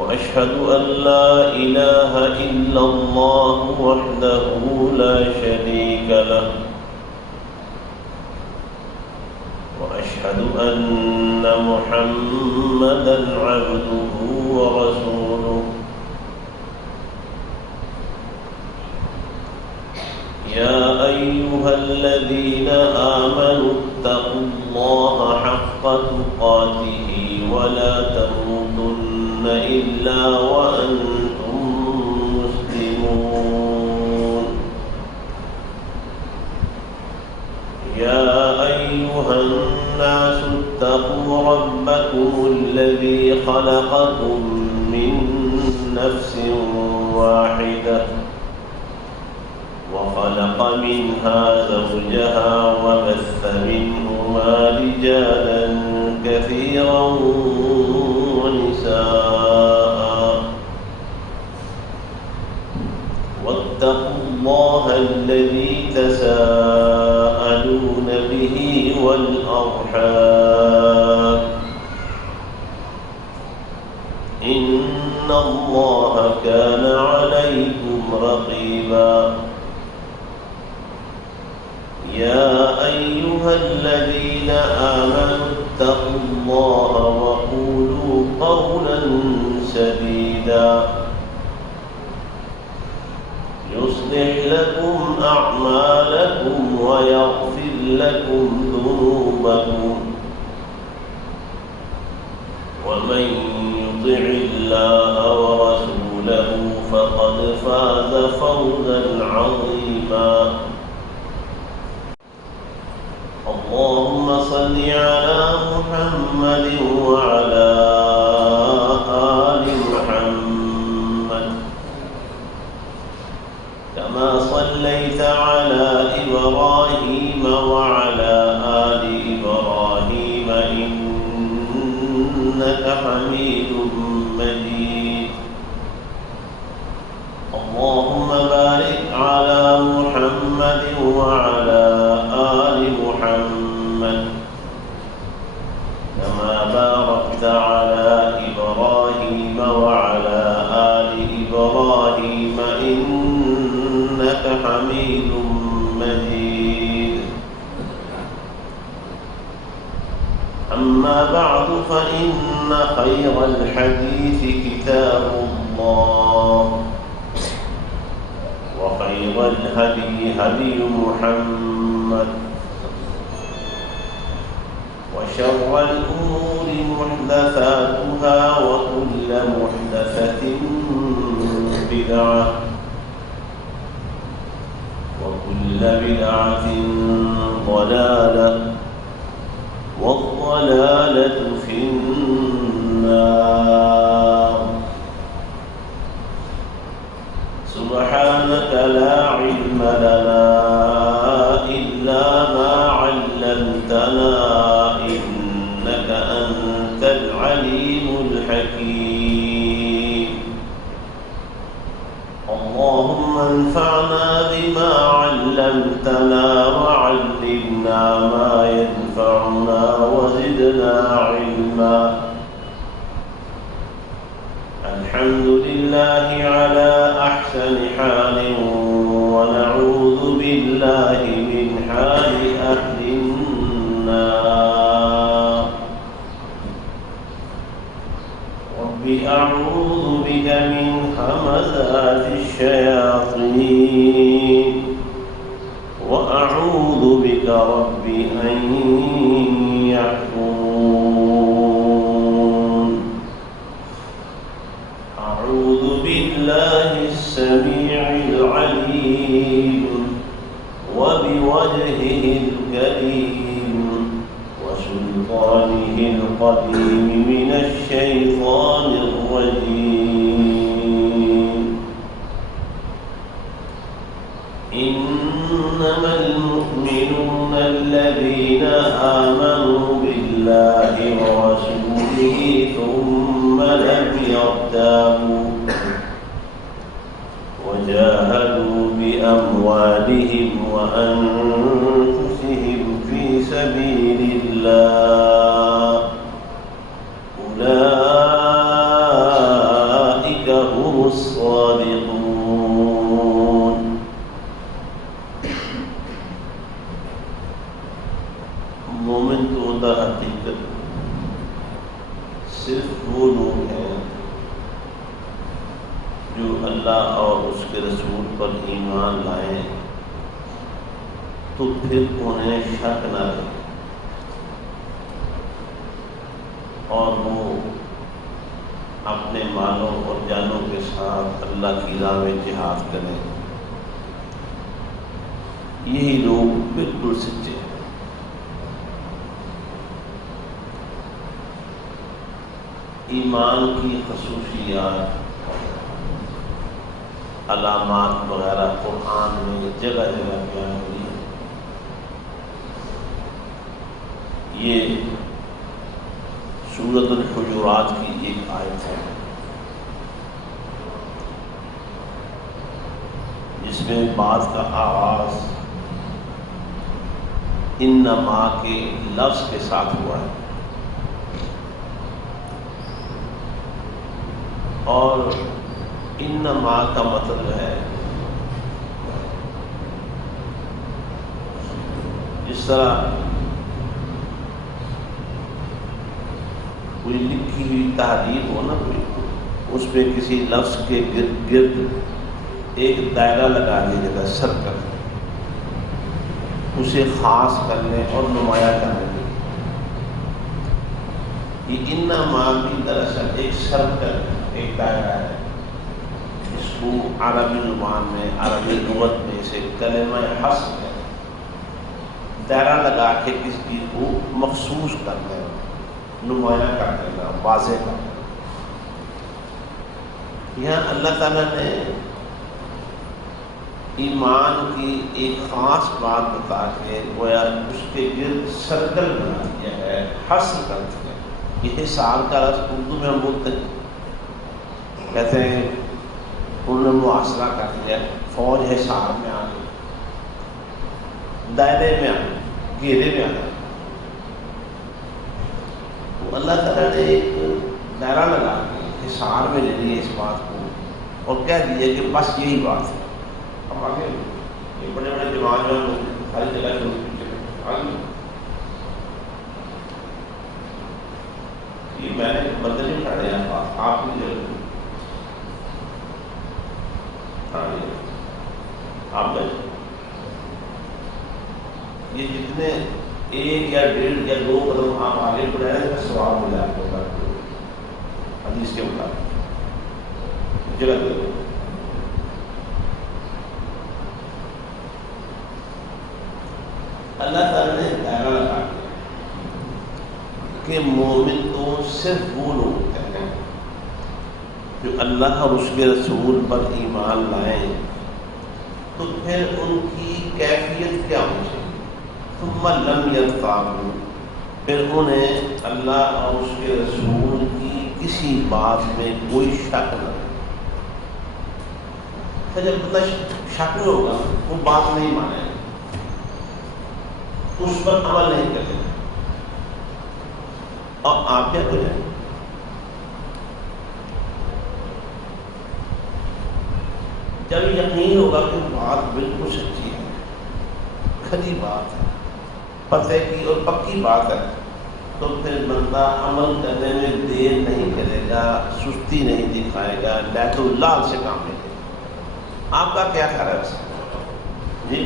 وأشهد أن لا إله إلا الله وحده لا شريك له وأشهد أن محمدًا عبده ورسوله يا أيها الذين آمنوا اتقوا الله حق تقاته ولا تموتن إلا وأنتم مسلمون يا أيها الناس اتقوا ربكم الذي خلقكم من نفس واحدة وخلق منها زوجها وبث منهما رجالا كثيرا ونساء واتقوا الله الذي تساءلون به والأرحام إن الله كان عليكم رقيبا يا أيها الذين آمنوا اتقوا الله وقولوا قولا سديدا يصلح لكم أعمالكم ويغفر لكم ذنوبكم ومن يطع الله ورسوله فقد فاز فوزا عظيما اللهم صل على محمد وعلى آل محمد كما صليت على إبراهيم وعلى آل إبراهيم إنك حميد مجيد اللهم بارك على محمد وعلى آل محمد كما باركت على إبراهيم وعلى آل إبراهيم إنك حميد مجيد أما بعد فإن خير الحديث كتاب الله وخير الهدي هدي محمد وشر الأمور محدثاتها وكل محدثة بدعة وكل بدعة ضلالة والضلالة في النار سبحانك لا علم لنا إلا ما علمتنا إنك أنت العليم الحكيم اللهم انفعنا بما علمتنا وعلمنا ما ينفعنا وزدنا علما الحمد لله على أحسن حال ونعوذ بالله من حال أهل النار رب أعوذ بك من همزات الشياطين وأعوذ بك رب أن يحضرون أعوذ بالله السميع العليم وبوجهه الكريم وسلطانه القديم من الشيطان الرجيم إنما المؤمنون الذين آمنوا بالله ورسوله ثم لم يرتابوا وجاهدوا بأموالهم وأنفسهم في سبيل الله أولئك الصادقون. مومن تو در حقیقت صرف وہ لوگ ہیں جو اللہ اور اس کے رسول پر ایمان لائیں تو پھر انہیں شک نہ رہے اور وہ اپنے مالوں اور جانوں کے ساتھ اللہ کی راہ میں جہاد کریں. یہی لوگ بالکل سچے ہیں. ایمان کی خصوصیات، علامات وغیرہ قرآن میں جگہ جگہ بیان ہوئی ہیں. یہ سورۃ الحجرات کی ایک آیت ہے جس میں بات کا آغاز انما کے لفظ کے ساتھ ہوا ہے اور انما کا مطلب ہے جس طرح کوئی لکھی ہوئی تحریر ہو نا، کوئی اس پہ کسی لفظ کے گرد ایک دائرہ لگا دیا جاتا ہے، سرکل، اسے خاص کرنے اور نمایاں کرنے کے. یہ انما بھی دراصل ایک سرکل، ایک دائرہ ہے. اس کو عربی زبان میں، عربی لغت میں اسے کلمہ حصر ہے. دائرہ لگا کے کسی چیز کو مخصوص کرنے، نمایاں کر دینا، واضح کر دینا. یہاں اللہ تعالیٰ نے ایمان کی ایک خاص بات بتا کے گویا اس کے گرد سرکل بنا دیا ہے، حصر کر دیا. یہ حصار کا لفظ اردو میں ہم بولتے ہیں، کہتے ہیں انہوں نے محاصرہ کر دیا، فوج حصار میں آ گئی، دائرے میں آ گئی، گھیرے میں آ گئی. اللہ تعالیٰ نے ایک دائرہ لگا کے حصار میں لے لیا اس بات کو اور کہہ دیا کہ بس یہی بات ہے. اب آگے یہ بڑے بڑے جوان جو ہر جگہ سے آگے یہ میں نے بدل نہیں کھڑے ہیں آپ کی جگہ آپ یہ جتنے ایک یا ڈیڑھ یا دو قدم آپ آگے بڑھائے ہیں سواب ملے آپ کو حدیث کے مطابق جگہ دے. اللہ تعالیٰ نے دائرہ لگا دیا کہ مومن تو صرف وہ لوگ کہتے ہیں جو اللہ اور اس کے رسول پر ایمان لائیں. تو پھر ان کی کیفیت کیا ہونی چاہیے؟ ثم لم يرتابوا، پھر انہیں اللہ اور اس کے رسول کی کسی بات میں کوئی شک نہ ہو. جب بندہ شک نہیں ہوگا وہ بات نہیں مانے، اس پر عمل نہیں کرے. اور آپ کیا کریں؟ جب یقین ہوگا کہ بات بالکل سچی ہے، کھری بات ہے، پتے کی اور پکی بات ہے، تو پھر بندہ عمل کرنے میں دیر نہیں کرے گا، سستی نہیں دکھائے گا، بیت اللہ سے کام لے گا. آپ کا کیا خیال ہے جی؟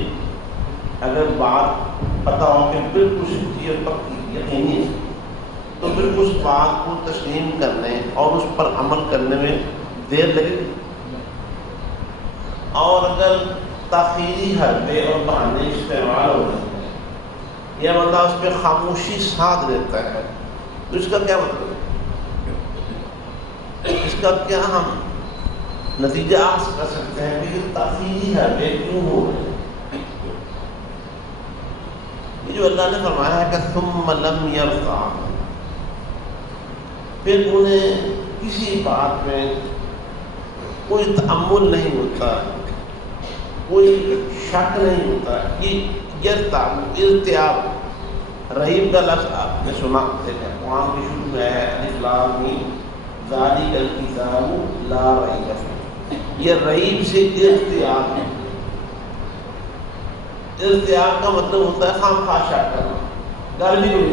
اگر بات پتہ ہو کہ بالکل سچی اور پکی یقینی ہے تو پھر اس بات کو تسلیم کرنے اور اس پر عمل کرنے میں دیر لگے گی. اور اگر تاخیری حربے اور بہانے استعمال ہو رہے ہیں یا بندہ اس پہ خاموشی ساتھ دیتا ہے تو اس کا کیا مطلب ہے؟ اس کا کیا ہم نتیجہ کر سکتے ہیں کہ یہ تاخیری حربے کیوں ہو رہے ہیں؟ یہ جو اللہ نے فرمایا ہے کہ ثم لم يرتابوا، پھر انہیں کسی بات میں کوئی تأمل نہیں ہوتا، کوئی شک نہیں ہوتا. یہ ارتیاب رحیم کا لفظ آپ نے سنا، قرآن کی شروع میں ہے الف لام میم ذالک الکتاب لا ریب فیہ. یہ ریب سے ارتیاب ہے. ارتیاب کا مطلب ہوتا ہے خام خواہ شک کرنا. گھر بھی کوئی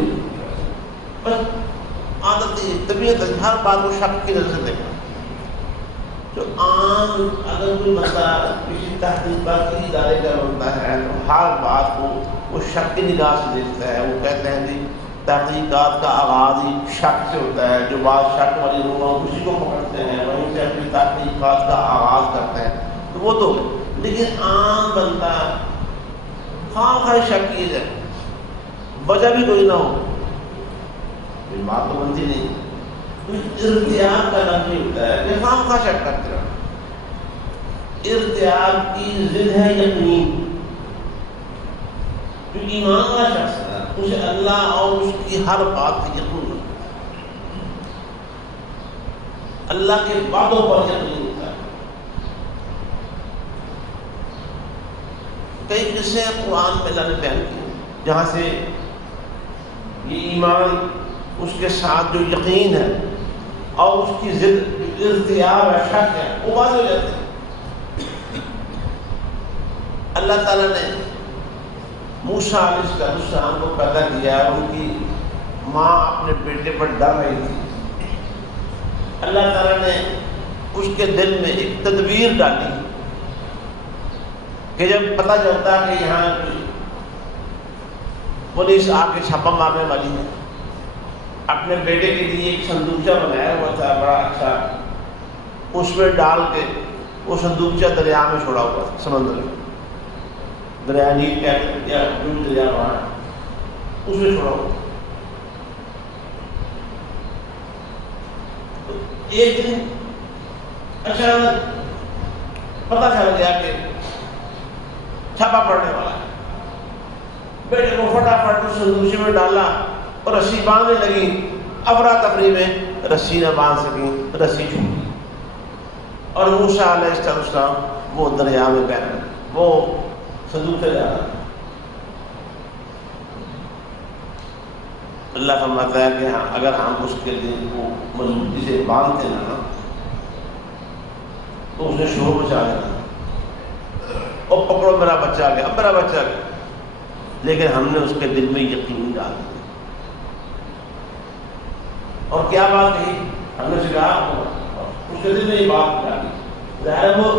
بس عادت طبیعت ہر بات کو شک کی نظر سے دیکھنا. جو عام اگر کوئی بندہ کسی تحقیقاتی ادارے کا بنتا ہے تو ہر بات کو وہ شک کی نگاہ سے دیکھتا ہے. وہ کہتے ہیں کہ تحقیقات کا آغاز ہی شک سے ہوتا ہے. جو بات شک والی ہو اسی کو پکڑتے ہیں, وہیں سے اپنی تحقیقات کا آغاز کرتے ہیں. تو وہ تو لیکن عام بندہ خواہ خواہ شک کیے جائے, وجہ بھی کوئی نہ ہو, کوئی بات تو بنتی نہیں. ارتیاب کا نام یہ ہوتا ہے کہ خواہ خواہ شک کرتے رہو. ارتیاب کی ضد ہے یقین. جو ایمان والا شخص ہے اسے اللہ اور اس کی ہر بات کی یقین, اللہ کے وعدوں پر یقین ہوتا ہے. کئی قصے قرآن میں اللہ نے بیان کیے جہاں سے یہ ایمان, اس کے ساتھ جو یقین ہے اور اس کی ضد ارتیاب ہے, شک ہے, وہ واضح ہو جاتے ہیں. اللہ تعالیٰ نے موسیٰ علیہ السلام کو پیدا کیا, ان کی ماں اپنے بیٹے پر ڈر رہی تھی. اللہ تعالیٰ نے اس کے دل میں ایک تدبیر ڈالی کہ جب پتہ چلتا کہ یہاں پولیس آ کے چھاپا مارنے والی ہے, اپنے بیٹے کے لیے ایک صندوقچہ بنایا ہوا تھا بڑا اچھا, اس میں ڈال کے وہ صندوقچہ دریا میں چھوڑا ہوا تھا, سمندر میں, دریا نیل یا جو دریا وہاں اس میں چھوڑا ہوا تھا. ایک دن اچانک پتہ چل گیا کہ چھاپا پڑنے والا ہے. بیٹے کو فٹافٹ اس صندوقچے میں ڈالا اور رسی باندھنے لگی. افراتفری میں رسی نہ باندھ سکی, رسی چھوٹ گئی اور موسیٰ علیہ السلام وہ دریا میں بہہ گئے, وہ صندوق سے جا رہا. اللہ فرماتا ہے کہ ہاں اگر ہم اس کے دل کو مضبوطی سے باندھتے نا تو اس نے شور مچا دینا, اور پکڑو میرا بچہ آ گیا, اب میرا بچہ آ گیا. لیکن ہم نے اس کے دل میں یقین ڈال دیا. اور کیا بات کہی ہم نے سکھا, اس کے دل میں یہ بات ڈالی. ظاہر وہ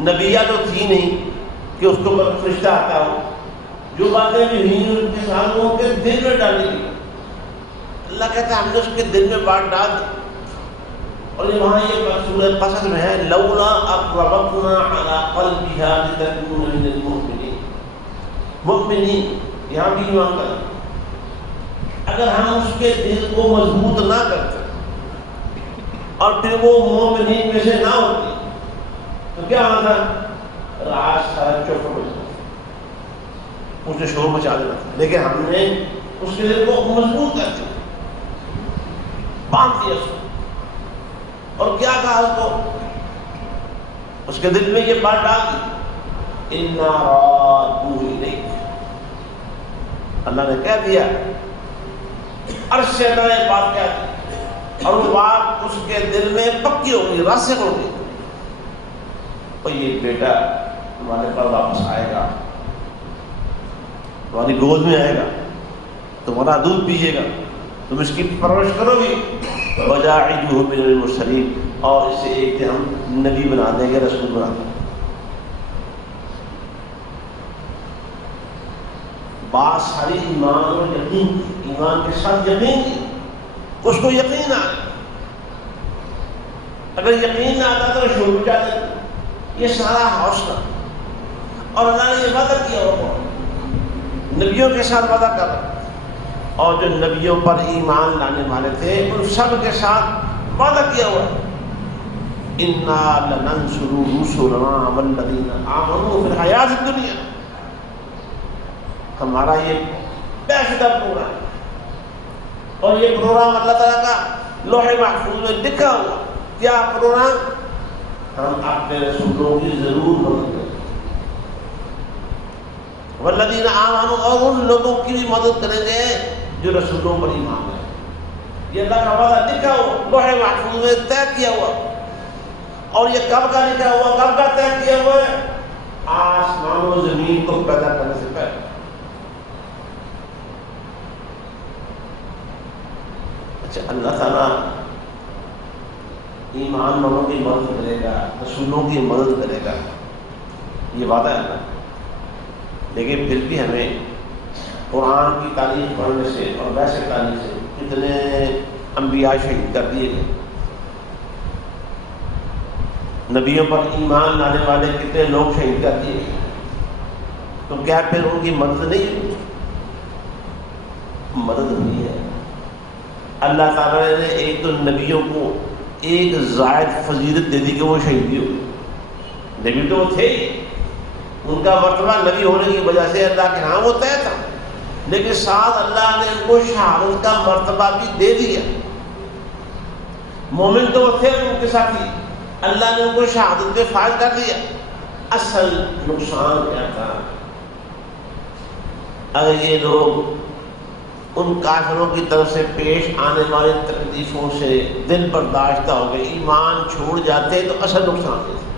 نبیہ تو تھی نہیں کہ اس کو فرشتہ آتا ہو, جو باتیں بھی ہوئی ان کے ساتھ وہ کے دل میں ڈالی گئی. اللہ کہتا ہے ہم نے اس کے دل میں بات ڈال دی. اور وہاں یہ سورہ قصص میں ہے لولا اقربتنا علی قلبها لتكون من المؤمنین. مؤمنین یہاں بھی ایمان کرنا, اگر ہم اس کے دل کو مضبوط نہ کرتے اور پھر وہ مومنین میں سے نہ ہوتی تو کیا ہوتا, راز سارا چوپٹ ہو جاتا, اس نے شور مچا دینا تھا. لیکن ہم نے اس کے دل کو مضبوط کر دیا, باندھ دیا اس کو. اور کیا کہا اس کو, اس کے دل میں یہ بات ڈال دی انا رادوہ الیک. اللہ نے کہہ دیا, عرش سے اللہ نے بات کہہ دی, اور وہ بات اس کے دل میں پکی ہوگی, راسخ ہوگی. اور یہ بیٹا تمہارے پاس واپس آئے گا, تمہاری گود میں آئے گا, تمہارا دودھ پیے گا, تم اس کی پرورش کرو گی. وجاعلہ من المرسلین, اور اسے ایک دن ہم نبی بنا دیں گے, رسول بنا دیں گے. بات ساری ایمان اور یقین, ایمان کے ساتھ یقین کی, اس کو یقین آ گیا. اگر یقین نہ آتا تو شور بچا دیتا. یہ سارا حوصلہ, اور اللہ نے یہ وعدہ کیا ہوا, نبیوں کے ساتھ وعدہ کر رہا, اور جو نبیوں پر ایمان لانے والے تھے ان سب کے ساتھ وعدہ کیا ہوا ہے. انا لننصر رسلنا والذین آمنوا فی الحیاۃ الدنیا. ہمارا یہ پیشدہ پروگرام, اور یہ پروگرام اللہ تعالیٰ کا لوح محفوظ میں لکھا ہوا. کیا پروگرام, ہم اپنے رسولوں کی ضرور مدد کریں, والذین آمنوا, اور ان لوگوں کی بھی مدد کریں گے جو رسولوں پر ایمان لائے. یہ اللہ کا وعدہ لکھا ہوا, لوح محفوظ میں طے کیا ہوا. اور یہ کب کا لکھا ہوا، کب کا طے کیا ہوا ہے؟ آسمان و زمین کو پیدا کرنے سے پہلے۔ اچھا، اللہ تعالیٰ ایمان والوں کی مدد کرے گا، رسولوں کی مدد کرے گا، یہ وعدہ ہے نا۔ لیکن پھر بھی ہمیں قرآن کی تاریخ پڑھنے سے اور ویسے تاریخ سے کتنے انبیاء شہید کر دیے گئے، نبیوں پر ایمان لانے والے کتنے لوگ شہید کر دیے گئے، تو کیا پھر ان کی مدد نہیں ہوئی؟ مدد ہوئی ہے۔ اللہ تعالیٰ نے ایک تو نبیوں کو ایک زائد فضیلت دے دی کہ وہ شہید بھی ہو۔ نبی تو وہ تھے، ان کا مرتبہ نبی ہونے کی وجہ سے اللہ کے ہاں وہ طے تھا، لیکن ساتھ اللہ نے ان کو شہادت کا مرتبہ بھی دے دیا۔ مومن تو وہ تھے ان کے ساتھ ہی، اللہ نے ان کو شہادت پہ فائز کر دیا۔ اصل نقصان کیا تھا؟ اگر یہ لوگ ان کافروں کی طرف سے پیش آنے والے تکلیفوں سے دل برداشتہ ہو گئے، ایمان چھوڑ جاتے تو اصل نقصان یہ تھا۔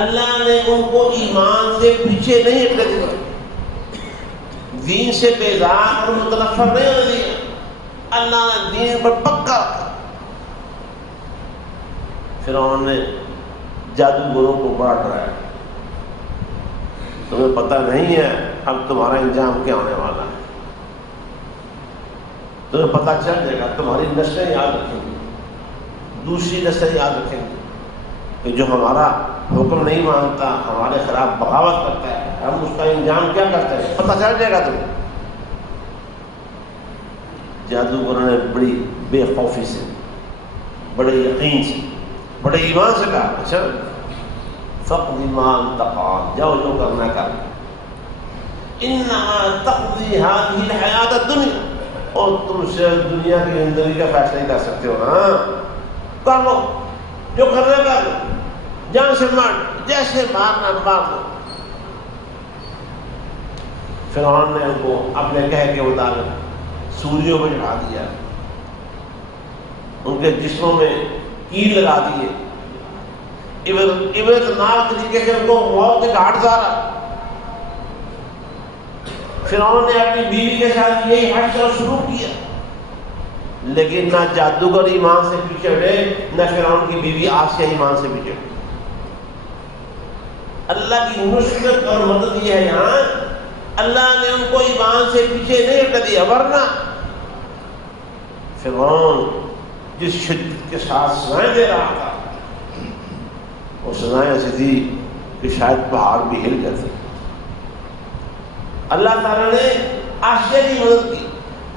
اللہ نے ان کو ایمان سے پیچھے نہیں ہٹنے دیا، دین سے بیزار اور متنفر نہیں ہونے دیا، اللہ نے دین پر پکا رکھا۔ فرعون نے جادوگروں کو بڑا ڈرایا، تمہیں پتہ نہیں ہے اب تمہارا انجام کیا ہونے والا ہے، تمہیں پتہ چل جائے گا، تمہاری نسلیں یاد رکھیں گی، دوسری نسلیں یاد رکھیں گی کہ جو ہمارا حکم نہیں مانتا، ہمارے خلاف بغاوت کرتا ہے، ہم اس کا انجام کیا کرتے ہیں، پتہ چل جائے گا تمہیں۔ جادوگروں نے بڑی بے خوفی سے، بڑے یقین سے، بڑے ایمان سے کہا، اچھا فقد ما انت قاض، جاؤ جو کرنا کر، انما تقضی هذه الحیات الدنیا، اور تم صرف دنیا کی زندگی کا فیصلہ ہی کر سکتے ہو نا، کر لو جو کرنا کر لو، جان سے مار، جیسے مارنا مار دو۔ فرعون نے ان کو اپنے کہے کے مطابق سولیوں پہ چڑھا دیا، ان کے جسموں میں کیل لگا دیے، عبرتناک طریقے سے ان کو موت کے گھاٹ اتارا۔ فرعون نے اپنی بیوی کے ساتھ یہی حشر شروع کیا، لیکن نہ جادوگر ایمان سے پیچھے ہٹے، نہ فرعون کی بیوی آسیہ ایمان سے پیچھے ہٹے۔ اللہ کی نصرت اور مدد یہ ہے یہاں، اللہ نے ان کو ایمان سے پیچھے نہیں ہٹنے دیا، ورنہ فرعون جس شدت کے ساتھ سزائیں دے رہا تھا، وہ سزائیں ایسی تھی کہ شاید پہاڑ بھی ہل گئے تھے۔ اللہ تعالیٰ نے آسیہ کی مدد کی،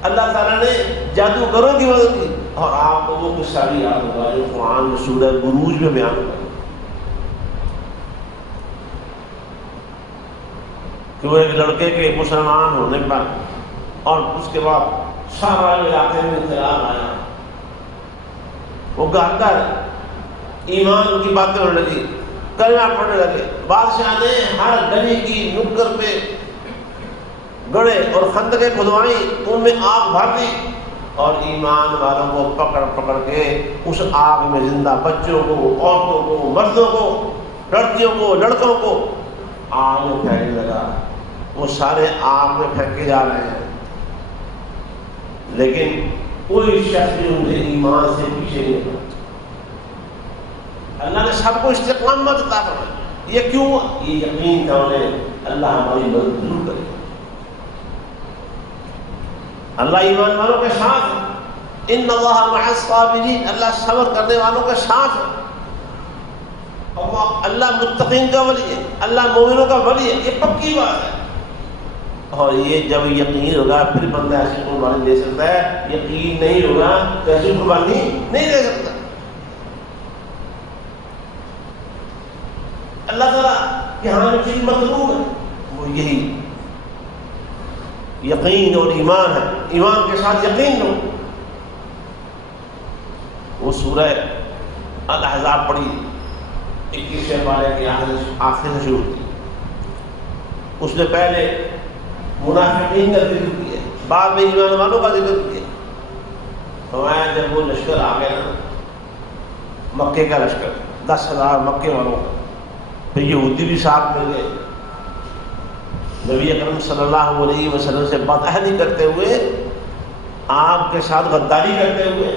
اللہ تعالیٰ نے جادوگروں کی مدد کی، اور آپ کو وہ قصہ بھی یاد ہوگا جو قرآن میں سورہ بروج میں بیان ہوا کہ وہ ایک لڑکے کے مسلمان ہونے پر اور اس کے بعد سارا علاقے میں انقلاب آیا، وہ گھر گھر ایمان کی باتیں ہونے لگی، کلمہ پڑھنے لگے، بادشاہ نے ہر گلی کی نکر پہ گڑے اور خندقیں کھدوائیں، ان میں آگ بھر دی، اور ایمان والوں کو پکڑ پکڑ کے اس آگ میں زندہ بچوں کو، عورتوں کو، مردوں کو، لڑکیوں کو، لڑکوں کو آگ میں پھینکنے لگا۔ وہ سارے آگ میں پھینکے جا رہے ہیں، لیکن کوئی شخص بھی ان سے ایمان سے پیچھے نہیں ہوا۔ اللہ نے سب کو استقامت عطا فرمائی۔ یہ کیوں؟ یہ یقین تھا انہیں اللہ ہماری مدد ضرور کرے گا، اللہ ایمان والوں کے ساتھ ہے، ان اللہ مع الصابرین، اللہ صبر کرنے والوں کے ساتھ ہے، اللہ متقین کا ولی ہے، اللہ مومنوں کا ولی ہے، یہ پکی بات ہے۔ اور یہ جب یقین ہوگا پھر بندہ ایسی قربانی دے سکتا ہے، یقین نہیں ہوگا تو ایسی قربانی نہیں دے سکتا۔ اللہ تعالیٰ کہ ہاں جو چیز مطلوب ہے وہ یہی یقین اور ایمان ہے، ایمان کے ساتھ یقین ہو۔ وہ سورہ الاحزاب پڑھی 21 پارے کے آخر سے شروع کی، اس نے پہلے منافقین کا ذکر کیا، بعد میں ایمان والوں کا ذکر کیا۔ فرمایا جب وہ لشکر آ گیا نا مکے کا لشکر 10,000 مکے والوں کا. پھر یہودی بھی ساتھ مل گئے. نبی اکرم صلی اللہ علیہ وسلم سے بدعہدی کرتے ہوئے، آپ کے ساتھ غداری کرتے ہوئے.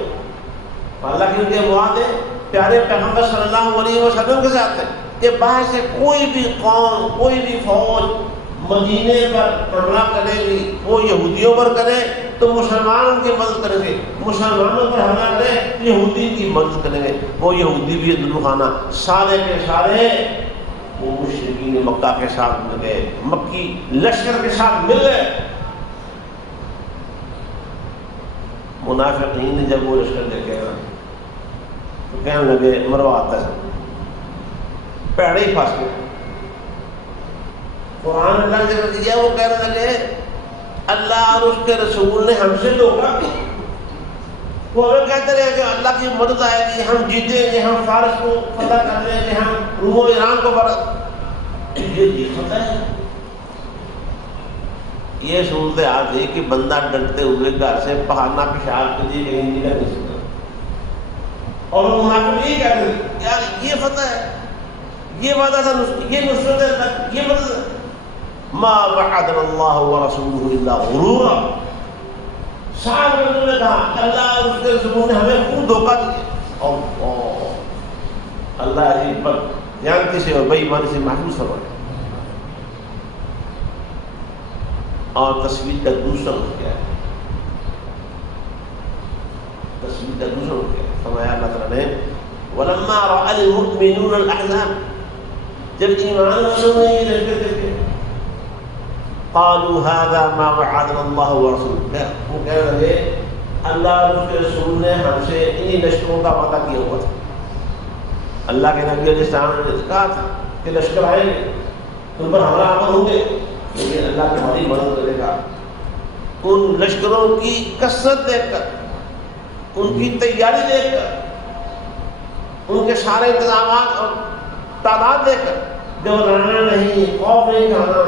اللہ کے لیے وعدے پیارے پیغمبر صلی اللہ علیہ وسلم کے ساتھ ہے کہ باہر سے کوئی بھی قوم، کوئی بھی فوج مدینے پر حملہ کرے گی، وہ یہودیوں پر کرے تو مسلمان ان کی مدد کریں گے، مسلمانوں پر حملہ کرے تو یہودی کی مدد کریں گے. وہ یہودی بھی عبد الخانہ سارے کے سارے وہ مشرکین مکہ کے ساتھ مل گئے، مکی لشکر کے ساتھ مل گئے. منافقین نے جب وہ لشکر دیکھے نا تو کہنے لگے مرواتا سے پیڑے ہی پھنس گئے. قرآن اللہ نے ذکر کیا، وہ کہنے لگے اللہ اور اس کے رسول نے ہم سے دھوکا کیا. وہ ہمیں کہتے رہے کہ اللہ کی مدد آئے گی، ہم جیتیں گے، ہم فارس کو فتح کر لیں گے، ہم روم و ایران کو یہ فتح ہے. یہ صورت حال ہے کہ بندہ ڈرتے ہوئے گھر سے بہانہ پیشاب کے لیے کہیں نہیں کر سکتا. اور وہ منافق یہ کہتے ہیں یار یہ فتح ہے، یہ وعدہ تھا، یہ نصرت ہے، یہ مدد ہے. ما وعدنا اللہ ورسولہ الا غرورا. صاحب نے کہا اللہ اور اس کے رسول نے ہمیں خوب دھوکہ دیا. اللہ عجیب پر جانتی سے اور بے ایمانی سے محفوظ فرمائے. اور تصویر کا دوسرا رخ کیا ہے؟ تصویر کا دوسرا رخ کیا ہے؟ فرمایا اللہ تعالیٰ نے وَلَمَّا رَأَى الْمُؤْمِنُونَ الْأَحْزَابَ، جب ایمان والوں نے یہ لشکر دیکھے قالوا هذا ما وعدنا الله ورسوله، وہ کہنے لگے اللہ اور اس کے رسول نے ہم سے انہی لشکروں کا وعدہ کیا ہوا تھا. اللہ کے نبی علیہ السلام نے کہا تھا کہ لشکر آئیں گے، ان پر حملہ آور ہوں گے، لیکن اللہ تمہاری مدد کرے گا. ان لشکروں کی کثرت دیکھ کر، ان کی تیاری دیکھ کر، ان کے سارے انتظامات اور تعداد دیکھ کر گھبرانا نہیں، خوف نہیں کھانا،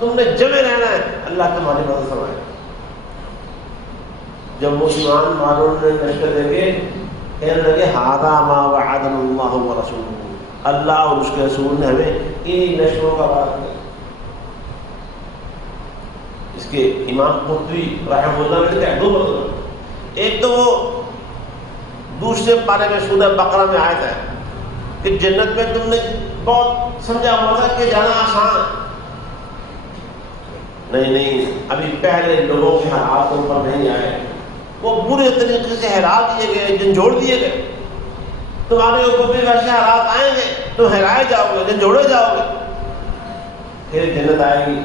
تم نے جمے رہنا ہے، اللہ تمہاری مدد فرمائے. جب وہ ایمان والوں نے لشکر دیکھے کہنے لگے ھذا ما وعدنا اللہ ورسولہ، اللہ اور اس کے رسول نے ہمیں انہی لشکروں کا وعدہ کیا. اس کے امام قرطبی رحمہ اللہ نے کہا دو مطلب. ایک تو وہ دوسرے پارے میں سورہ بقرہ میں آیت ہے کہ جنت میں تم نے بہت سمجھا ہوا تھا کہ جانا آسان نہیں، ابھی پہلے لوگوں کے حالات ان پر نہیں آئے، وہ برے طریقے سے ہرا دیے گئے، جھنجھوڑ دیے گئے. تمہارے اوپر بھی ویسے حالات آئیں گے تو ہرائے جاؤ گے، جھنجھوڑے جاؤ گے، پھر جنت آئے گی.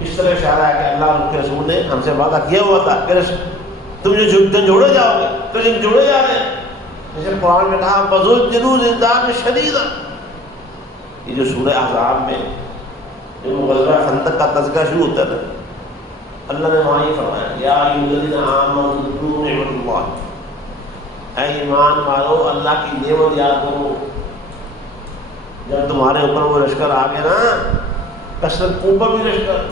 اس طرح اشارہ ہے کہ اللہ اور اس کے رسول نے ہم سے وعدہ کیا ہوا تھا کہ تم جو جھنجھوڑے جاؤ گے تو جھنجھوڑے جا رہے ہیں. جیسے قرآن میں کہا وَذُلْزِلُوا زِلزَالًا شَدِيدًا. یہ جو سورہ احزاب میں جو غزوہ خندق کا تذکرہ شروع ہوتا ہے اللہ نے وہاں یہ فرمایا یا ایھا الذین آمنوا اذکروا نعمت اللہ، اے ایمان والو اللہ کی نعمت یاد کرو. جب تمہارے اوپر وہ لشکر آ گیا نا، کثرت اوپر بھی لشکر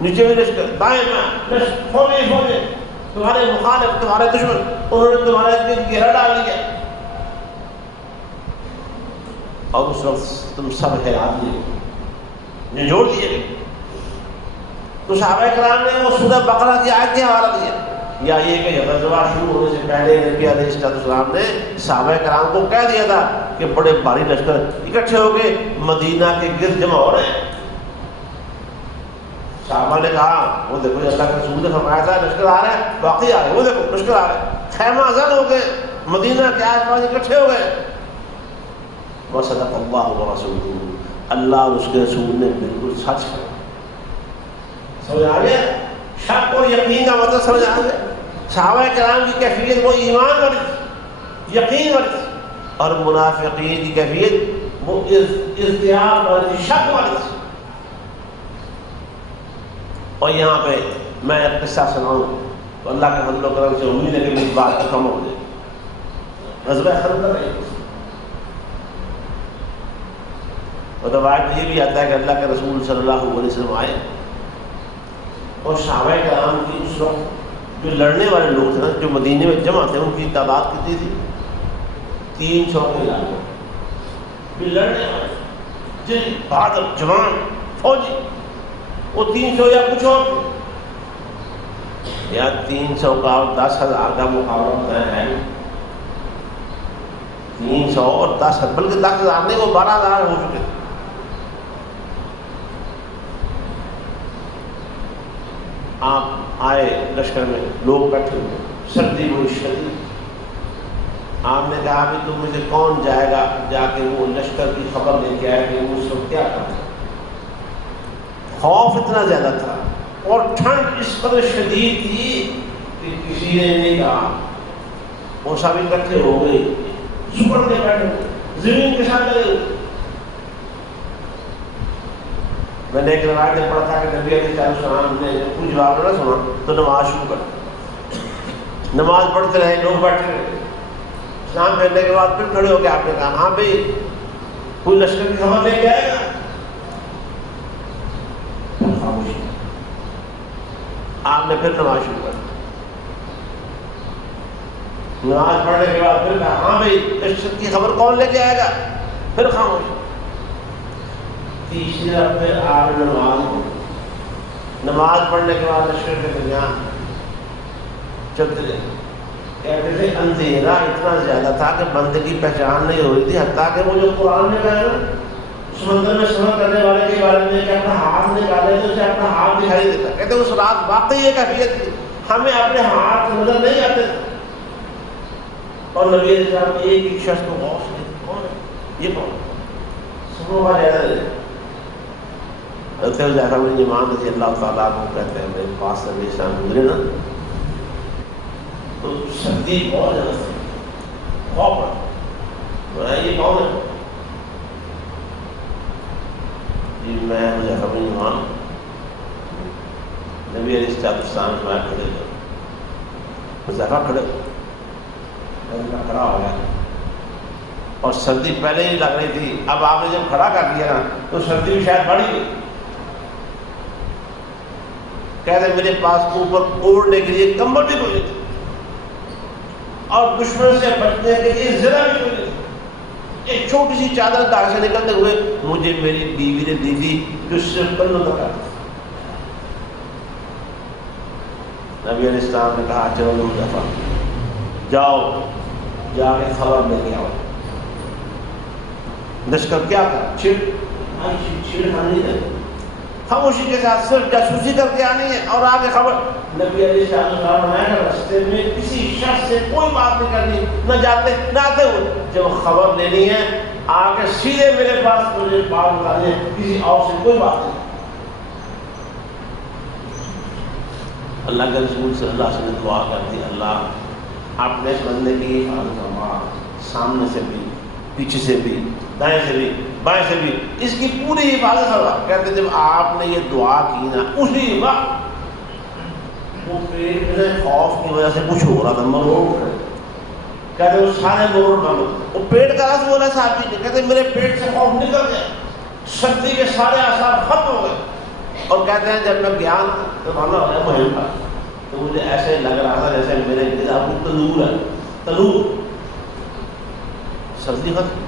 نیچے بھی لشکر، دائیں بائیں فوجیں، تمہارے مخالف، تمہارے دشمن، انہوں نے تمہارے دل گھیرا ڈال دیا اور اس وقت تم سب ہرا دیے، جھنجھوڑ دیے گئے. تو صحابہ کرام نے وہ سورہ بقرہ کی آیت کے حوالہ دیا، یا یہ کہ غزوہ شروع ہونے سے پہلے نبی علیہ السلام نے صحابہ کرام کو کہہ دیا تھا کہ بڑے بھاری لشکر اکٹھے ہو کے مدینہ کے گرد جمع ہو رہے ہیں. صحابہ نے کہا وہ دیکھو اللہ کے رسول نے فرمایا تھا لشکر آ رہا ہے، واقعی آ رہے، وہ دیکھو لشکر آ رہے ہیں. خیمہ ازن ہو گئے، مدینہ کے آس پاس اکٹھے ہو گئے. وصدق اللہ ورسولہ، اللہ اور اس کے رسول نے بالکل سچ کہا. سمجھ آ گیا؟ شک اور یقین کا مطلب سمجھ آ گیا. صحابہ کرام کی کیفیت وہ ایمان والی تھی، یقین والی تھی، اور منافقین کی کیفیت وہ اضطراب والی تھی، شک والی تھی. اور یہاں پہ میں ایک قصہ سناؤں تو اللہ کے فضل و کرم سے امید ہے کہ میری بات ختم ہو جائے. غزوہ خندق ہے. اور روایت میں یہ بھی آتا ہے کہ اللہ کے رسول صلی اللہ علیہ وسلم آئے اور صحابہ کرام کی اس وقت جو لڑنے والے لوگ تھے نا، جو مدینے میں جمع تھے، ان کی تعداد کتنی تھی؟ 300 کے علاقے بھی لڑنے والے جی بہادر جوان فوجی، وہ 300 یا کچھ اور یا 300 کا اور 10,000 کا مقابلہ طے ہے. 300 اور 10,000 بلکہ 10,000 نہیں، وہ 12,000 ہو چکے. آپ آئے لشکر میں، لوگ بیٹھے ہوئے، سردی بڑی شدید. آپ نے کہا بھی تم میں سے کون جائے گا جا کے وہ لشکر کی خبر لے کے آئے کہ وہ اس وقت کیا کرتا. خوف اتنا زیادہ تھا اور ٹھنڈ اس قدر شدید تھی کہ کسی نے نہیں کہا. وہ سب اکٹھے ہو گئے، سکڑ کے بیٹھے زمین کے ساتھ لگے. میں نے ایک روایت میں پڑھا تھا کہ نبی علیہ السلام نے کوئی جواب نہ سنا تو نماز شروع کر. نماز پڑھتے رہے، لوگ بیٹھے رہے. اسلام پھیلنے کے بعد پھر کھڑے ہو کے آپ نے کہا ہاں بھائی کوئی لشکر کی خبر لے کے آئے گا. آپ نے پھر نماز شروع کر. نماز پڑھنے کے بعد پھر کہا ہاں بھائی لشکر کی خبر کون لے کے آئے گا. پھر خاموش. تیسری پھر آپ نے نماز پڑھنے کے بعد لشکر کے درمیان چلتے رہے. کہتے تھے اندھیرا اتنا زیادہ تھا کہ بندے کی پہچان نہیں ہو رہی تھی، حتیٰ کہ وہ جو قرآن میں کہا نا سمندر میں سفر کرنے والے کے بارے میں کہ اپنا ہاتھ نکالے تو اسے اپنا ہاتھ دکھائی دیتا. کہتے اس رات واقعی یہ کیفیت تھی، ہمیں اپنے ہاتھ نظر نہیں آتے تھے. اور نبی علیہ السلام ایک ایک شخص کو غور سے کون ہے یہ کون سنو کا زیادہ ہے. حضرت بن یمان رضی اللہ تعالیٰ کو کہتے ہیں میرے پاس سے نبی السلام گزرے نا تو سردی بہت زیادہ تھی، خوف پڑا. یہ کون ہے؟ جی میں حضرت بن یمان. نبی علیہ السلام میں کھڑے ہو حذیفہ کھڑے کھڑا ہو گیا اور سردی پہلے ہی لگ رہی تھی. اب آپ نے جب کھڑا کر دیا نا تو سردی بھی شاید بڑھ گئی. کہتے میرے پاس اوپر اوڑھنے کے لیے کمبل بھی کوئی نہیں تھی اور دشمن سے بچنے کے لیے ذرا بھی کوئی نہیں تھی. ایک چھوٹی سی چادر داغ سے نکلتے ہوئے مجھے میری بیوی نے دی تھی جو صرف پلوں تک آتی. نبی علیہ السلام نے کہا چلو حذیفہ جاؤ جا کے خبر لے کے آؤ. لشکر کیا کر چھڑکھانی ہے، خاموشی کے ساتھ صرف جاسوسی کر کے آنی ہے اور آگے خبر. نبی علیہ السلام نے راستے میں کسی شخص سے کوئی بات نہیں کرنی، نہ جاتے نہ آتے ہوئے. جب خبر لینی ہے آگے سیدھے میرے پاس مجھے بات بتانی ہے، کسی اور سے کوئی بات نہیں. اللہ کے رسول صلی اللہ علیہ وسلم نے دعا کر دی اللہ اپنے اس بندے کی حفاظت فرما، سامنے سے بھی، پیچھے سے بھی، دائیں سے بھی، بائیں سے بھی، اس کی پوری حفاظت فرما. کہتے جب آپ نے یہ دعا کی نا اسی وقت وہ پیٹ میں خوف کی وجہ سے کچھ ہو رہا تھا، مروڑ. کہتے وہ سارے مروڑ بند. وہ پیٹ کا رس بولا صاحب جی، کہتے میرے پیٹ سے خوف نکل گیا، سردی کے سارے آثار ختم ہو گئے. اور کہتے ہیں جب میں گیا تو معاملہ ہو گیا مہم کا تو مجھے ایسے لگ رہا تھا جیسے میرے غذا کو تنور ہے، تنور. سردی ختم،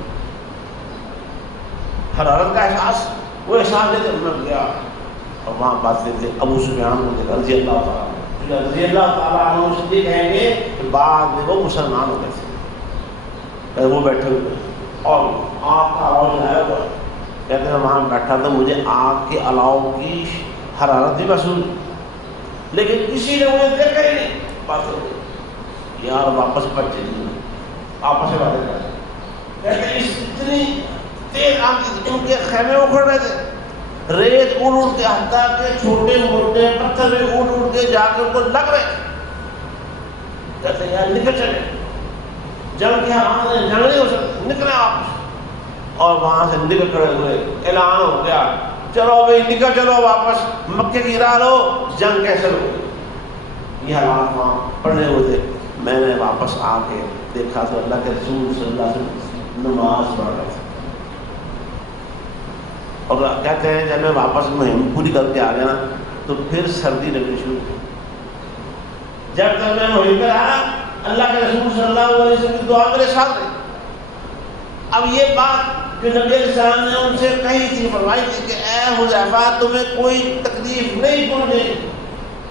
حرارت کا احساس، وہ احساس لے کر میں گیا اور وہاں باتیں تھے ابو سفیان کو دیکھا رضی اللہ تعالیٰ عنہ سے یہ کہیں گے کہ بعد میں وہ مسلمان ہو گئے تھے. وہ بیٹھے ہوئے اور آگ کا آواز آیا ہوا. کہتے ہیں وہاں بیٹھا تھا مجھے آگ کے الاؤ کی حرارت بھی محسوس، لیکن کسی نے مجھے دیکھا ہی نہیں. بات ہو گئی یار واپس پڑ چلیے، آپس سے باتیں کر. کہتے ہیں اتنی تیز آگ ان کے خیمے اکھڑ رہے تھے، ریت اڑ اڑ کے حتیٰ کے چھوٹے موٹے پتھر بھی اڑ اڑ کے جا کے ان کو لگ رہے تھے. کہتے ہیں یار نکل چلے، جنگ کی حالات میں جنگ نہیں ہو سکتی، نکلے واپس. اور وہاں سے نکل کھڑے ہوئے، اعلان ہو گیا چلو بھائی نکل چلو واپس، مکے کی راہ لو، جنگ کیسے ہو گئی. یہ حالات وہاں پڑے ہوئے تھے. میں نے واپس آ کے دیکھا تو اللہ کے رسول صلی اللہ علیہ وسلم نماز پڑھ رہے تھے. اور کہتے ہیں جب میں واپس مہم پوری کر کے آ گیا نا تو پھر سردی لگنی شروع ہوئی. جب تک میں مہم پر آیا اللہ کے رسول صلی اللہ علیہ وسلم کی دعا میرے ساتھ رہی. اب یہ بات جو نبی علیہ السلام نے ان سے کہی تھی، فرمائی تھی کہ اے حذیفہ تمہیں کوئی تکلیف نہیں پہنچے،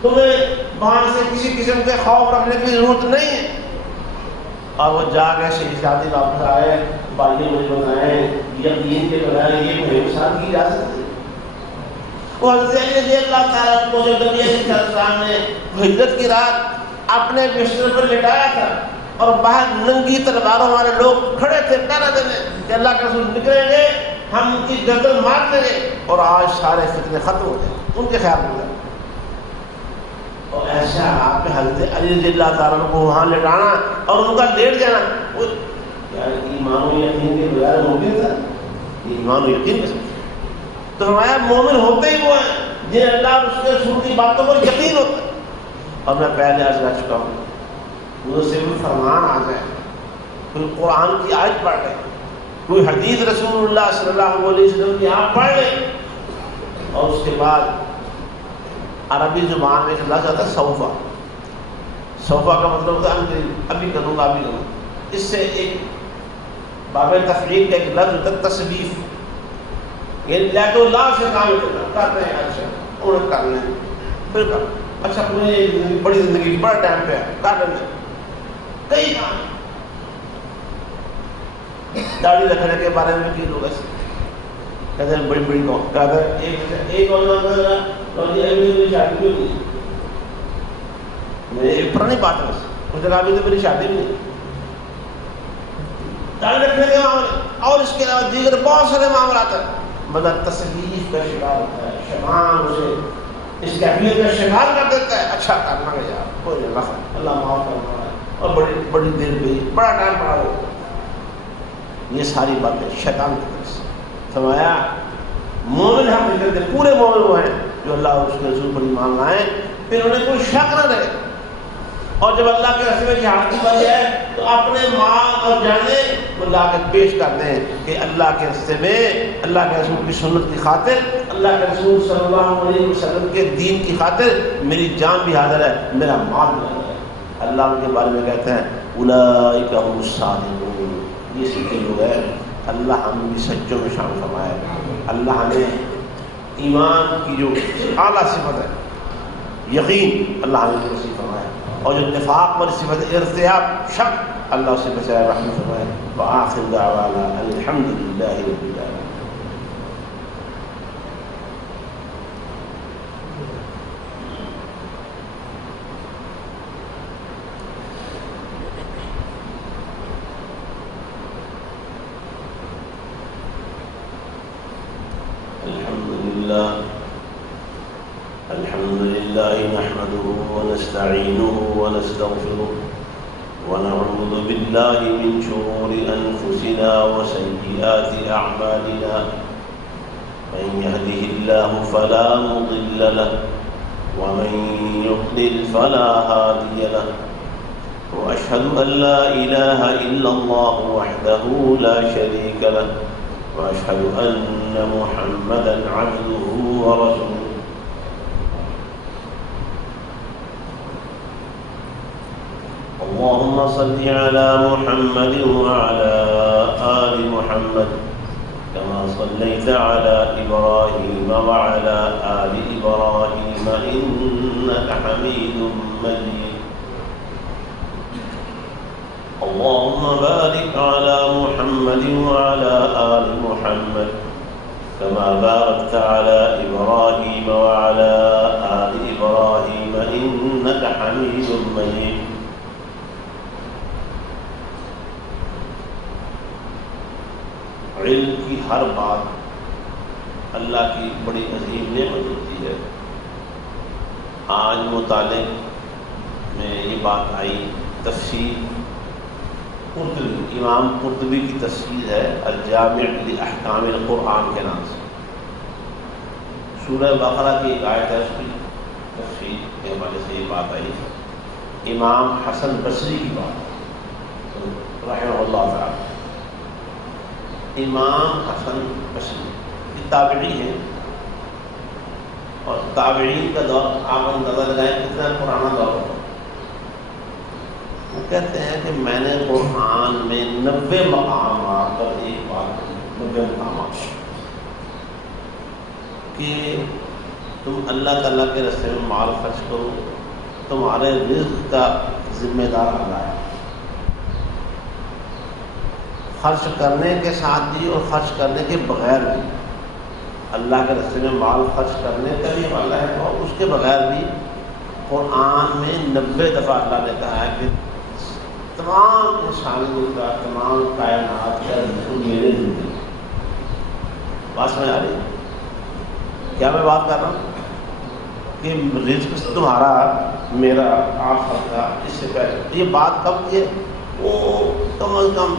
تمہیں وہاں سے کسی قسم کے خوف رکھنے کی ضرورت نہیں ہے. اور وہ جا کے شہزادی واپس آئے، بھائی مجھے بتائیں یقین کے بغیر یہ مہم ساتھ کی جا سکتی؟ وہ حضرت علی رضی اللہ تعالیٰ کو جو نبی علیہ السلام نے ہجرت کی رات اپنے بستر پر لٹایا تھا اور باہر ننگی تلواروں والے لوگ کھڑے تھے پہرا دینے کہ اللہ کے رسول نکلیں گے، ہم ان کی گردن مار دیں گے اور آج سارے فتنے ختم ہو جائیں، ان کے خیال میں. اور ایسا آپ نے حضرت علی رضی اللہ تعالیٰ کو وہاں لٹانا اور ان کا لیٹ جانا، وہ یار ایمان و یقین کے بغیر ممکن تھا؟ ایمان و یقین کے ساتھ تو ہمارا مومن ہوتے ہی وہ ہیں جنہیں اللہ اور اس کے رسول کی باتوں پر یقین ہوتا ہے. اور میں پہلے عرض کر چکا ہوں، وہ سے بھی فرمان آ جائے، کوئی قرآن کی آیت پڑھ لے، کوئی حدیث رسول اللہ صلی اللہ علیہ وسلم کی آپ پڑھ لے، اور اس کے بعد عربی زبان میں لفظ آتا ہے صوفہ. صوفہ کا مطلب ہوتا ہے ابھی کروں گا ابھی کروں. اس سے ایک باب تفریق کا ایک لفظ ہوتا ہے تصویف، یعنی لا تو اللہ سے کام کر رہے ہیں، اچھا انہیں کر لیں پھر کر، اچھا پوری بڑی زندگی بڑا ٹائم پہ کر لیں کئی کام. داڑھی رکھنے کے بارے میں کی لوگ ایسے کہتے ہیں بڑی بڑی قوم، کہتے ہیں ایک اور شادی بھی ہوئی، ایک پرانی بات ہے بس اس جگہ ابھی تو میری شادی بھی نہیں. داڑھی رکھنے کے معاملے اور اس کے علاوہ دیگر بہت سارے معاملات ہیں، مگر تصویف کا شکار ہوتا ہے، شیطان اسے اس کیفیت کا شکار کر دیتا ہے. اچھا کرنا ہے یار کوئی نہیں، اللہ معاف کرنا ہے، اور بڑی بڑی دیر پہ بڑا ٹائم پڑا ہو. یہ ساری باتیں شیطان کی طرف سے. فرمایا مومن ہم کہتے ہیں پورے مومن وہ ہیں جو اللہ اور اس کے رسول پر ایمان لائیں، پھر انہیں کوئی شک نہ رہے، اور جب اللہ کے راستے میں جہاد کی بات ہے تو اپنے مال اور جانیں اللہ کے پیش کر دیں کہ اللہ کے راستے میں اللہ کے رسول کی سنت کی خاطر، اللہ کے رسول صلی اللہ علیہ وسلم کے دین کی خاطر میری جان بھی حاضر ہے، میرا مال بھی حاضر ہے. اللہ ان کے بارے میں کہتے ہیں اولئک هم الصادقون، یہ سچے لوگ ہیں. اللہ ہم بھی سچوں میں شامل فرمائے. اللہ ہمیں ایمان کی جو اعلیٰ صفت ہے یقین، اللہ ہمیں نصیب فرمائے، اور جو نفاق والی صفت ارتیاب شک، اللہ اسے بچائے رحمت فرمائے. وآخر دعوانا الحمد للہ رب العالمین. الحمد لله نحمده ونستعينه ونستغفره ونعوذ بالله من شرور أنفسنا وسيئات أعمالنا. من يهده الله فلا مضل له ومن يضلل فلا هادي له. وأشهد أن لا إله إلا الله وحده لا شريك له وأشهد أن محمدا عبده ورسوله. اللهم صل على محمد وعلى آل محمد كما صليت على إبراهيم وعلى آل إبراهيم إنك حميد مجيد. اللهم بارك على محمد وعلى آل محمد كما باركت على إبراهيم وعلى آل إبراهيم إنك حميد مجيد. علم کی ہر بات اللہ کی بڑی عظیم نعمت ہوتی ہے. آج مطالعے میں یہ بات آئی، تفسیر قرطبی، امام قرطبی کی تفسیر ہے الجامع لاحکام القرآن کے نام سے. سورہ بقرہ کی ایک آیت ہے، اس کی تفسیر کے حوالے سے یہ بات آئی. امام حسن بصری کی بات رحمہ اللہ تعالی. امام حسن بصری یہ تابعی ہیں، اور تابعین کا دور آپ اندازہ لگائیں کتنا پرانا دور ہے. وہ کہتے ہیں کہ میں نے قرآن میں 90 مقامات پر ایک بات کی، 90 مقامات کہ تم اللہ تعالیٰ کے راستے میں مال خرچ کرو، تمہارے رزق کا ذمہ دار اللہ ہے، خرچ کرنے کے ساتھ بھی اور خرچ کرنے کے بغیر بھی اللہ کے راستے میں مال خرچ کرنے کا بھی حوالہ ہے، اور اس کے بغیر بھی قرآن میں 90 دفعہ اللہ نے کہا ہے کہ تمام انسانیت کا، تمام کائنات کا رزق میرے ذمہ ہے۔ بات سمجھ آ رہی ہے کیا میں بات کر رہا ہوں؟ کہ رزق تمہارا میرا آپ سب کا، اس سے پہلے یہ بات کب کی ہے؟ وہ کم از کم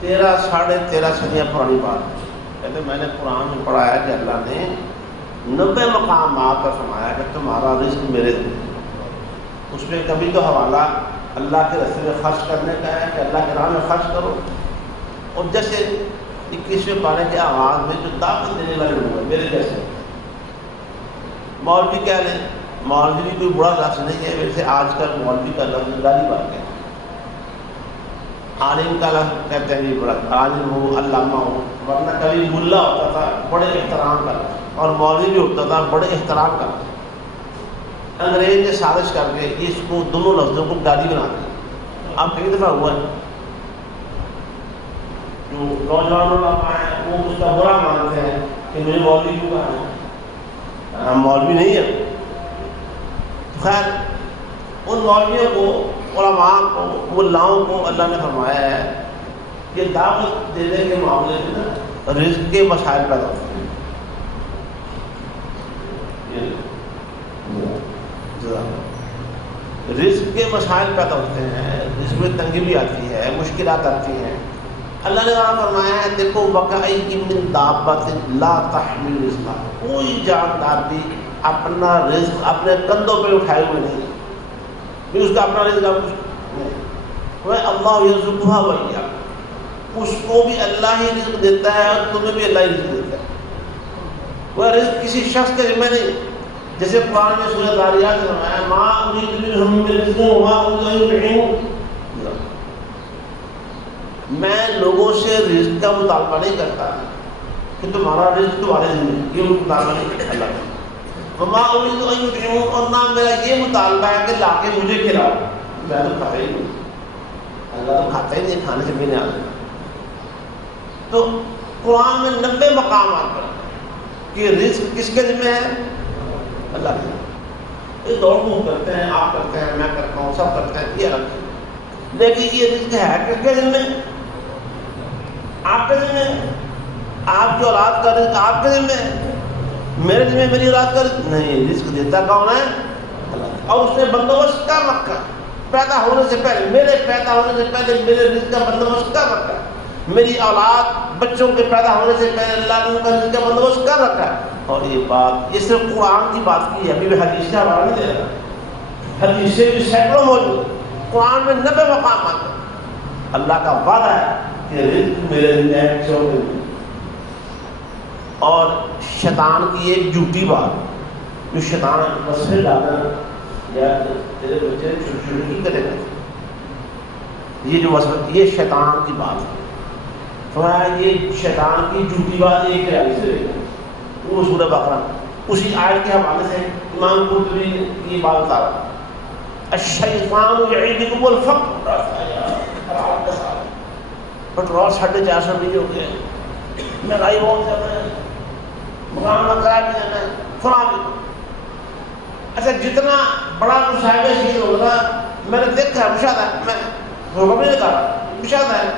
13 ساڑھے 13 صدیاں پرانی بات ہے۔ کہتے میں نے قرآن میں پڑھا ہے کہ اللہ نے 90 مقامات پر فرمایا کہ تمہارا رزق میرے ذمہ ہے۔ اس میں کبھی تو حوالہ اللہ کے راستے میں خرچ کرنے کا ہے کہ اللہ کے راہ میں خرچ کرو، اور جیسے 21ویں پارے کے آغاز میں جو دعوت دینے والے لوگ ہیں میرے جیسے، مولوی کہہ لیں، مولوی بھی کوئی برا لفظ نہیں ہے، ویسے آج کل مولوی کا لفظ گالی بات ہے، عالم کا لفظ کہتے ہیں بھی بڑا عالم ہو، علامہ ہو، ورنہ کبھی ملا ہوتا تھا بڑے احترام کا لفظ، اور مولوی بھی ہوتا تھا بڑے احترام کا لفظ۔ انگریز نے سازش کر کے اس کو دونوں لفظوں کو گالی بنا دی۔ اب کئی دفعہ ہوا ہے جو نوجوانوں ہیں وہ اس کا برا مانتے ہیں کہ مجھے مولوی کیوں کہا ہے، ہم مولوی نہیں ہے۔ خیر ان مولویوں کو، علماء کو، ملاؤں کو اللہ نے فرمایا ہے کہ دعوت دینے کے معاملے میں نا رزق کے مسائل پیدا ہوتے ہیں۔ رزق کے مسائل پیدا ہوتے ہیں، رزق میں تنگی بھی آتی ہے، مشکلات آتی ہیں۔ اللہ نے وہاں فرمایا ہے دیکھو وَكَأَيٍّ مِّن دَابَّةٍ لَا تَحْمِلُ رِزْقَهَا، کوئی جاندار بھی اپنا رزق اپنے کندھوں پہ اٹھائے ہوئے نہیں، بھی اس کا اپنا رزق نہیں، اللہ یرزقها وَإِيَّاكُمْ، اس کو بھی اللہ ہی رزق دیتا ہے اور تمہیں بھی اللہ ہی رزق دیتا ہے۔ وہ رزق کسی شخص کے ذمہ نہیں، جیسے قرآن میں سورۃ ذاریات میں فرمایا مَا أُرِيدُ مِنْهُم مِّن رِزْقٍ وَمَا أُرِيدُ أَن يُطْعِمُونِ، میں لوگوں سے رزق کا مطالبہ نہیں کرتا کہ تمہارا رزق تمہارے ذمہ ہے، یہ مطالبہ نہیں کرتا اللہ کا۔ وَمَا أُرِيدُ أَن يُطْعِمُونِ، اور نہ میرا یہ مطالبہ ہے کہ لا کے مجھے کھلاؤ، میں تو کھاتا ہی نہیں، اللہ تو کھاتا ہی نہیں، کھانے سے بھی نہیں آتا۔ تو قرآن میں 90 مقامات پر کہ رزق کس کے ذمہ ہے؟ اللہ کے۔ یہ دوڑ دھوپ کرتے ہیں، آپ کرتے ہیں، میں کرتا ہوں، سب کرتے ہیں، یہ الگ ہے، لیکن یہ رزق ہے کس کے ذمہ؟ آپ کے ذمہ ہے۔ آپ کی اولاد کا رزق آپ کے ذمہ ہے، میرے ذمہ میری اولاد کا رزق نہیں۔ رزق دیتا کون ہے؟ اللہ۔ اور اس نے بندوبست کر رکھا پیدا ہونے سے پہلے، میرے پیدا ہونے سے پہلے میرے رزق کا بندوبست کر رکھا ہے، میری اولاد بچوں کے پیدا ہونے سے پہلے اللہ نے ان کا رزق کا بندوبست کر رکھا ہے۔ اور یہ بات یہ صرف قرآن کی بات کی ہے، ابھی بھی حدیث سے حوالہ نہیں دے رہا، حدیث سے بھی سینکڑوں موجود، قرآن میں 90 مقامات ہیں۔ اللہ کا وعدہ ہے کہ رزق میرے ذمہ ہے۔ اور شیطان کی ایک جھوٹی بات جو شیطان مسئلے ڈالنا یا تیرے بچے چھوٹی نہیں کرے گا، یہ جو مسئلہ یہ شیطان کی بات ہے، فرمایا یہ شیطان کی جھوٹی بات ایک ہے سے وہ سورہ بقرہ اسی آیت کے حوالے سے امام قرطبی نے یہ بات بتا رہا ہے، الشیطان یعدکم الفقر، پیٹرول 450 روپئے ہو گئے، مہنگائی بہت زیادہ ہے، مکان میں کرایہ بھی دینا ہے، فلاں بھی۔ اچھا جتنا بڑا صاحب شہید ہوگا میں نے دیکھا ہے، مشاہدہ ہے، میں حکم نہیں کہا، مشاہدہ ہے،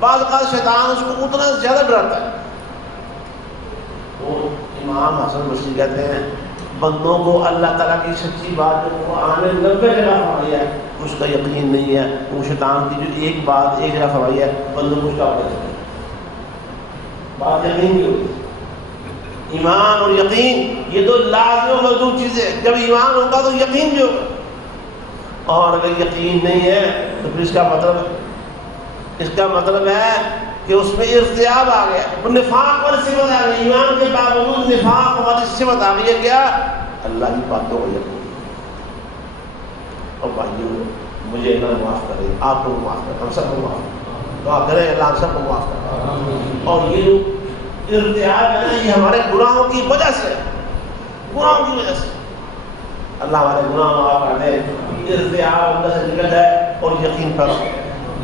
بعض اوقات شیطان اس کو اتنا زیادہ ڈراتا ہے۔ تو امام حسن بصری کہتے ہیں بندوں کو اللہ تعالیٰ کی سچی بات جو قرآن میں 90 جگہ فرمائی ہے اس کا یقین نہیں ہے، وہ شیطان کی جو ایک بات ایک جگہ فرمائی ہے بندوں کو اس کا بات یقین کی ہوتی ہے۔ ایمان اور یقین یہ دو لازم و مطلوب چیزیں، جب ایمان ہوگا تو یقین بھی ہوگا، اور اگر یقین نہیں ہے تو پھر اس کا مطلب ہے کہ اس میں ارتیاب آ گیا، نفاق والی صفت آ گئی، ایمان کے باوجود نفاق والی صفت آ گئی ہے، کیا؟ اللہ کی باتوں کو یقین۔ اور بھائیوں مجھے نہ معاف کرے، آپ کو معاف کرے، ہم سب کو معاف کرے، دعا کریں اللہ ہم سب کو معاف کرے۔ اور یہ جو ارتیاب ہے نا یہ ہمارے گناہوں کی وجہ سے، گناہوں کی وجہ سے اللہ ہمارے گناہ معاف کر دے، ارتیاب اندر سے نکل جائے اور یقین پر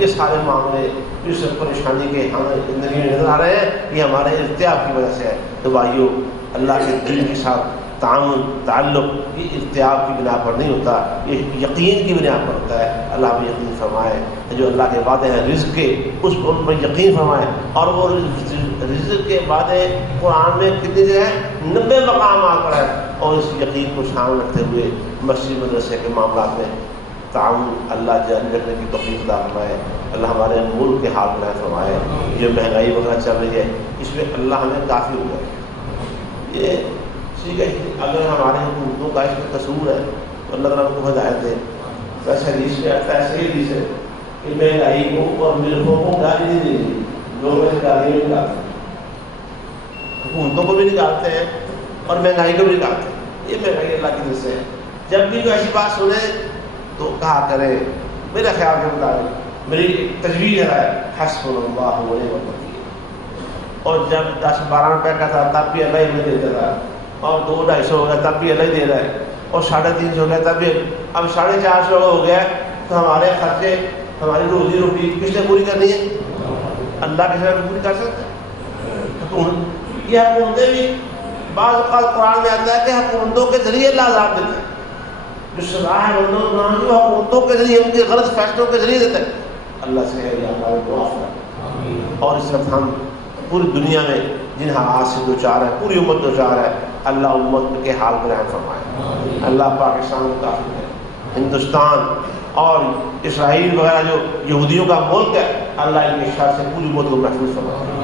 یہ سارے معاملے جس پریشانی کے ہمیں زندگی میں نظر آ رہے ہیں یہ ہمارے ارتیاب کی وجہ سے ہے۔ تو بھائیو اللہ کے دین کے ساتھ تعامل تعلق یہ ارتیاب کی بنا پر نہیں ہوتا، یہ یقین کی بنا پر ہوتا ہے۔ اللہ ہمیں یقین فرمائے، جو اللہ کے وعدے ہیں رزق کے اس پر ان پر یقین فرمائے۔ اور وہ رزق کے وعدے قرآن میں کتنی جگہ ہیں؟ 90 مقامات پر ہے، اور اس یقین کو شامل رکھتے ہوئے مسجد مدرسے کے معاملات میں تعاون اللہ جاری رکھنے کی توفیق عطا فرمائے۔ اللہ ہمارے ملک کے حال بنا فرمائے۔ جو مہنگائی وغیرہ چل رہی ہے اس میں اللہ ہمیں کافی ہو جائے۔ یہ ٹھیک ہے اگر ہمارے حکومتوں کا اس میں قصور ہے تو اللہ تعالیٰ کو ہدایت دے۔ ویسے حدیث میں آتا ہے، صحیح حدیث ہے کہ مہنگائی کو اور ملکوں کو گالی نہیں دینی، لوگ ایسے گالی نہیں نکالتے، حکومتوں کو بھی نکالتے ہیں اور مہنگائی کو بھی نکالتے ہیں۔ یہ مہنگائی اللہ کی وجہ سے ہے۔ جب بھی کوئی ایسی بات سنے تو کہا کرے میرے خیال کے مطابق میری تجویز ہے حسبنا اللہ و نعم الوکیل۔ اور جب 10-12 روپے کا تھا تب بھی اللہ ہی دے رہا ہے، اور 200-250 ہو گیا تب بھی اللہ ہی دے رہا ہے، اور 350 ہو گیا تب بھی، اب 450 ہو گیا تو ہمارے خرچے ہماری روزی روٹی کس نے پوری کرنی ہے؟ اللہ کے ساتھ پوری کر سکتے ہیں۔ یہ حکومتیں بھی بعض اوقات قرآن میں آتا ہے کہ حکومتوں کے ذریعے اللہ عذاب دیتے ہیں، جو سزا ہے حکومتوں کے ذریعے ان کے غلط فیصلوں کے ذریعے دیتے ہیں۔ اللہ سے ہے یا ہمارے دعا فرمائے۔ اور اس وقت ہم پوری دنیا میں جن حالات سے دوچار ہے، پوری امت دوچار ہے، اللہ امت کے حال پر رحم فرمائے۔ اللہ پاکستان کا کافی ہے، ہندوستان اور اسرائیل وغیرہ جو یہودیوں کا ملک ہے، اللہ ان کے شر سے پوری امت کو محفوظ فرمائے۔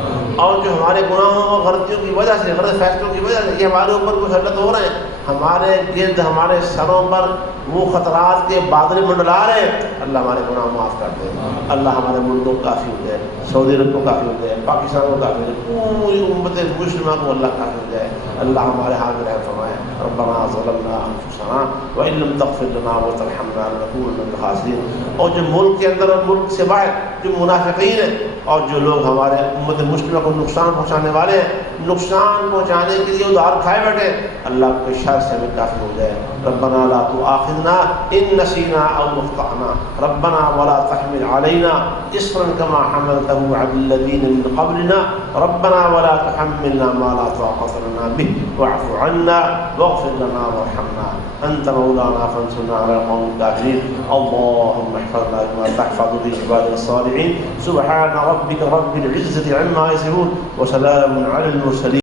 اور جو ہمارے گناہوں اور غلطیوں کی وجہ سے، غلط فیصلوں کی وجہ سے یہ ہمارے اوپر مسلط ہو رہے ہیں، ہمارے گرد ہمارے سروں پر وہ خطرات کے بادل منڈلا رہے ہیں، اللہ ہمارے گناہ معاف کر دے، اللہ ہمارے ملک کو کافی ہو جائے، سعودی عرب کو کافی ہو جائے، پاکستان کو کافی ہو جائے، پوری امت مسلمہ کو اللہ کافی ہو جائے۔ اللہ ہمارے حال میں رحم فرمائے۔ ربنا ظلمنا انفسنا وان لم تغفر لنا وترحمنا لنكونن من الخاسرین۔ اور جو ملک کے اندر اور ملک سے باہر جو منافقین ہیں اور جو لوگ ہمارے امت مسلمہ کو نقصان پہنچانے والے ہیں، نقصان پہنچانے کے لیے ادھار کھائے بیٹھے، اللہ کے شر سے ہمیں کافی ہو جائے۔ ربنا لا تؤاخذنا ان نسینا او اخطأنا ربنا ولا تحمل علينا اصرا كما حملته على الذين من قبلنا ربنا ولا تحملنا ما لا طاقة لنا به واعف عنا واغفر لنا وارحمنا انت مولانا فانصرنا على القوم الكافرين۔ اللهم احفظنا بما تحفظ به عبادك الصالحين۔ سبحان ربك رب العزة عما يصفون وسلام على المرسلين۔